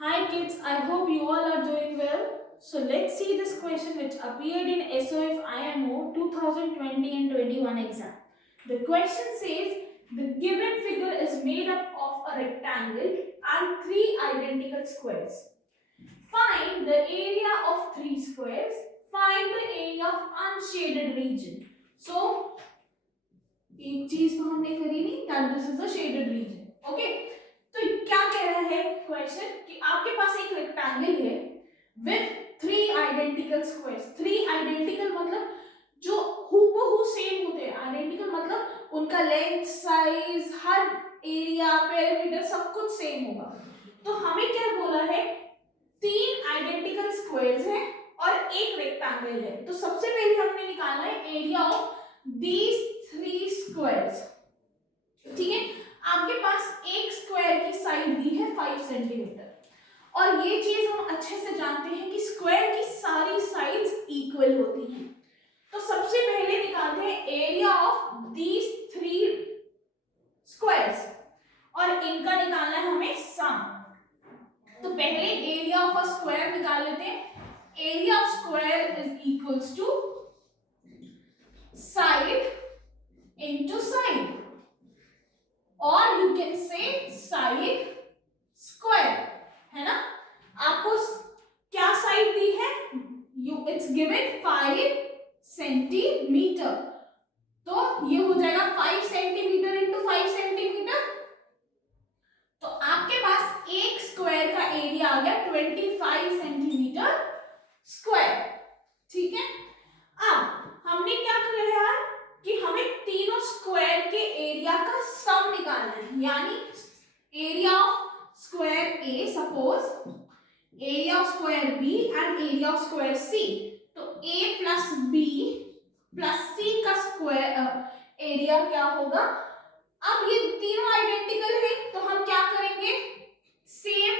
Hi kids, I hope you all are doing well. So let's see this question which appeared in SOF IMO 2020 and 21 exam. The question says the given figure is made up of a rectangle and three identical squares. Find the area of three squares. Find the area of unshaded region. So एक चीज तो हमने करी नहीं, that this is a shaded region. Okay? तो क्या कह रहा है क्वेश्चन कि आपके पास एक रेक्टेंगल है with three identical squares. Three identical मतलब जो हूबहू सेम होते हैं. आइडेंटिकल मतलब उनका लेंथ, साइज, हर एरिया, पेरीमीटर सब कुछ सेम होगा. तो हमें क्या बोला है, तीन आइडेंटिकल स्क्वायर्स हैं और एक रेक्टेंगल है. तो सबसे पहले हमने निकालना है area of these three squares. ठीक है, आपके पास एक स्क्वायर की साइड दी है 5 सेंटीमीटर और ये चीज हम अच्छे से जानते हैं कि स्क्वायर की सारी साइड्स इक्वल होती हैं. तो सबसे पहले निकालते हैं area of these three squares और इनका निकालना है हमें सम. तो पहले एरिया ऑफ अ स्क्वायर निकाल लेते हैं. Area of square is equals to side into side और you can say side square, है ना. आपको क्या साइड दी है, इट्स गिवन 5 सेंटीमीटर. तो ये हो जाएगा 5 सेंटीमीटर इंटू 5 सेंटीमीटर. तो आपके पास एक स्क्वायर का एरिया आ गया 25 सेंटीमीटर स्क्वायर. ठीक है, अब हमने क्या किया है यार कि हमें तीनों स्क्वायर के एरिया का सम निकालना है. यानी area of square A, suppose area of square B and area of square C. तो A plus B plus C का स्क्वायर एरिया क्या होगा. अब ये तीनों आइडेंटिकल है तो हम क्या करेंगे, सेम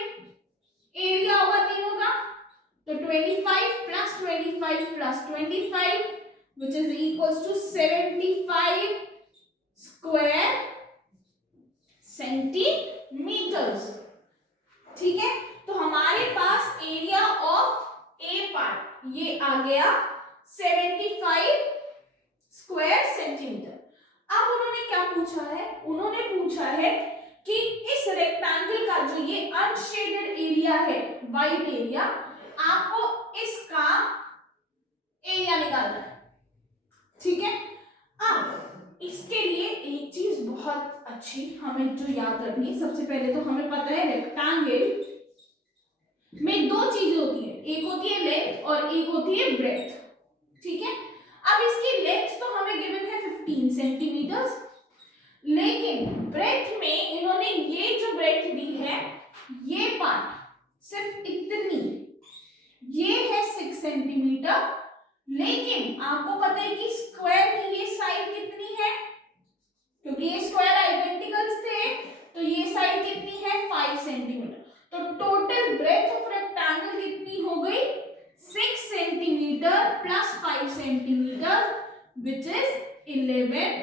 एरिया होगा तीनों का. तो 25 plus 25 plus 25 which is equals to 75 square centimeters. ठीक है, तो हमारे पास एरिया ऑफ ए पार्ट ये आ गया 75 स्क्वायर सेंटीमीटर. अब उन्होंने क्या पूछा है, उन्होंने पूछा है कि इस रेक्टेंगल का जो ये अनशेडेड एरिया है, वाइट एरिया, आपको इसका एरिया निकालना है. ठीक है, अब इसके लिए एक चीज बहुत अच्छी हमें जो याद रखनी है. सबसे पहले तो हमें पता है रेक्टेंगल में दो चीजें होती है, एक होती है लेंथ और एक होती है ब्रेथ. ठीक है, अब इसकी लेंथ तो हमें गिवन है 15 सेंटीमीटर, लेकिन ब्रेथ में इन्होंने ये जो ब्रेथ दी है, ये पार्ट सिर्फ इतनी, ये है 6 सेंटीमीटर. लेकिन आपको पता है कि स्क्वायर की ये साइड कितनी है, क्योंकि ये स्क्वायर आइडेंटिकल्स थे, तो ये साइड कितनी है 5 सेंटीमीटर. तो टोटल ब्रेथ ऑफ रेक्टेंगल कितनी हो गई 6 centimetre plus 5 centimetre which is 11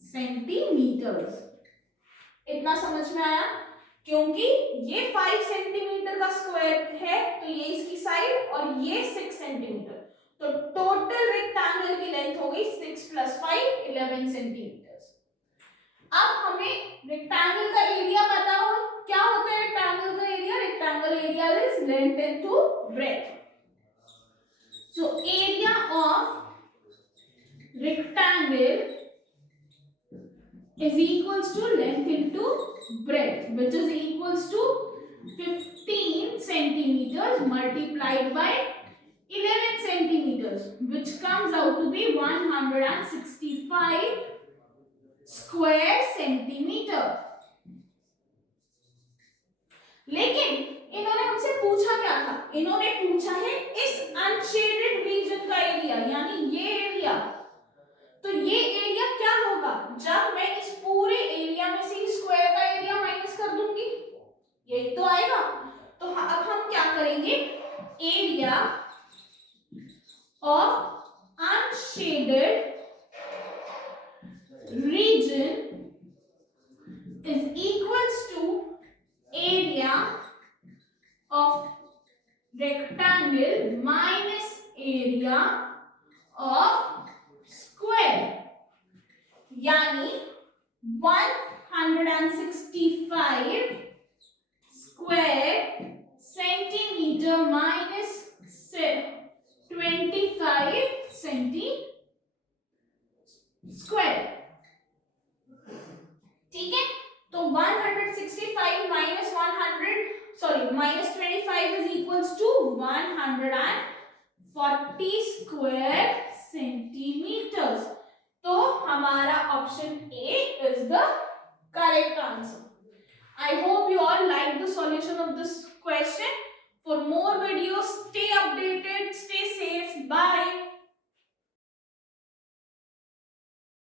centimetre. इतना समझ में आया, क्योंकि ये 5 सेंटीमीटर का स्क्वायर है तो ये इसकी साइड और ये 6 सेंटीमीटर. तो टोटल रेक्टेंगल की लेंथ हो गई 6 प्लस 5 11 सेंटीमीटर. अब हमें रेक्टेंगल का एरिया पता हो, क्या होता है रेक्टेंगल का area, rectangle area is length into breadth. So area of rectangle is equals to length into breadth, which is equals to 15 centimeters multiplied by 11 centimeters, which comes out to be 165 square centimeter. लेकिन इन्होंने हमसे पूछा क्या था, इन्होंने पूछा है इस अनशेडेड रीजन का एरिया, यानी ये एरिया. तो ये एरिया क्या होगा, जब मैं इस पूरे एरिया में से स्क्वायर का एरिया माइनस कर दूंगी, यही तो आएगा. तो अब हम क्या करेंगे, area of unshaded region is equals to area rectangle minus area of square, यानी 165 square centimeter minus 25 square. ठीक है, तो 165 minus 25 is equals to 140 square centimeters. तो हमारा option A is the correct answer. I hope you all like the solution of this question. For more videos, stay updated, stay safe. Bye.